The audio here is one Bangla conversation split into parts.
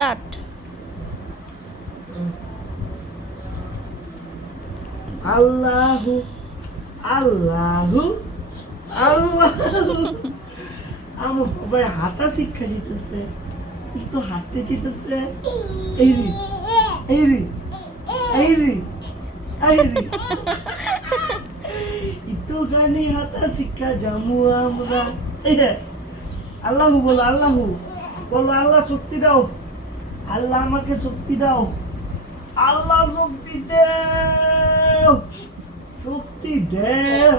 স্টার্ট আল্লাহু আল্লাহু আল্লাহু। আমার বাবার হাঁটা শিক্ষা জিতেছে একটু হাঁটতে জিতেছে এই রে এই রে এই রে এই রে। একটুখানি হাঁটা শিক্ষা জামু আমরা। আল্লাহু বলো আল্লাহু। বলো, আল্লাহ শক্তি দাও। আল্লাহ আমাকে শক্তি দাও। আল্লাহ শক্তি দেও। শক্তি দেও।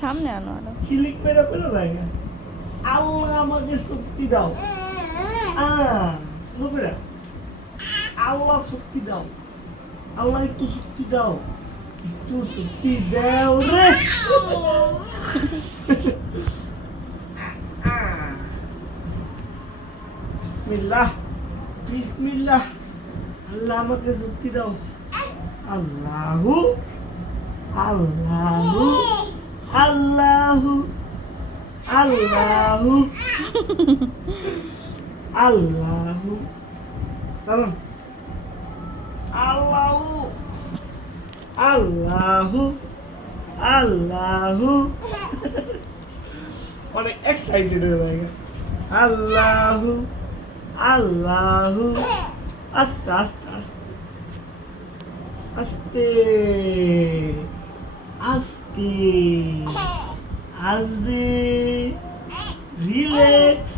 সামনে আনো আনো। খিলিক মেরে যায় না। আল্লাহ আমাকে শক্তি দাও। শুনো করে আল্লাহ শক্তি দাও। আল্লাহ একটু শক্তি দাও। একটু শক্তি দাও রে। বিসমিল্লাহ বিসমিল্লাহ। আল্লাহ আমাকে শক্তি দাও। আল্লাহু আল্লাহু আল্লাহু আল্লাহু আল্লাহু। দাঁড়ান। আল্লাহু আল্লাহু আল্লাহু। অনেক এক্সাইটেড হয়ে যায় আল্লাহু আল্লাহু আস্তে আস্তে আস্তে আস্তে আস্তে আস্তে রিল্যাক্স।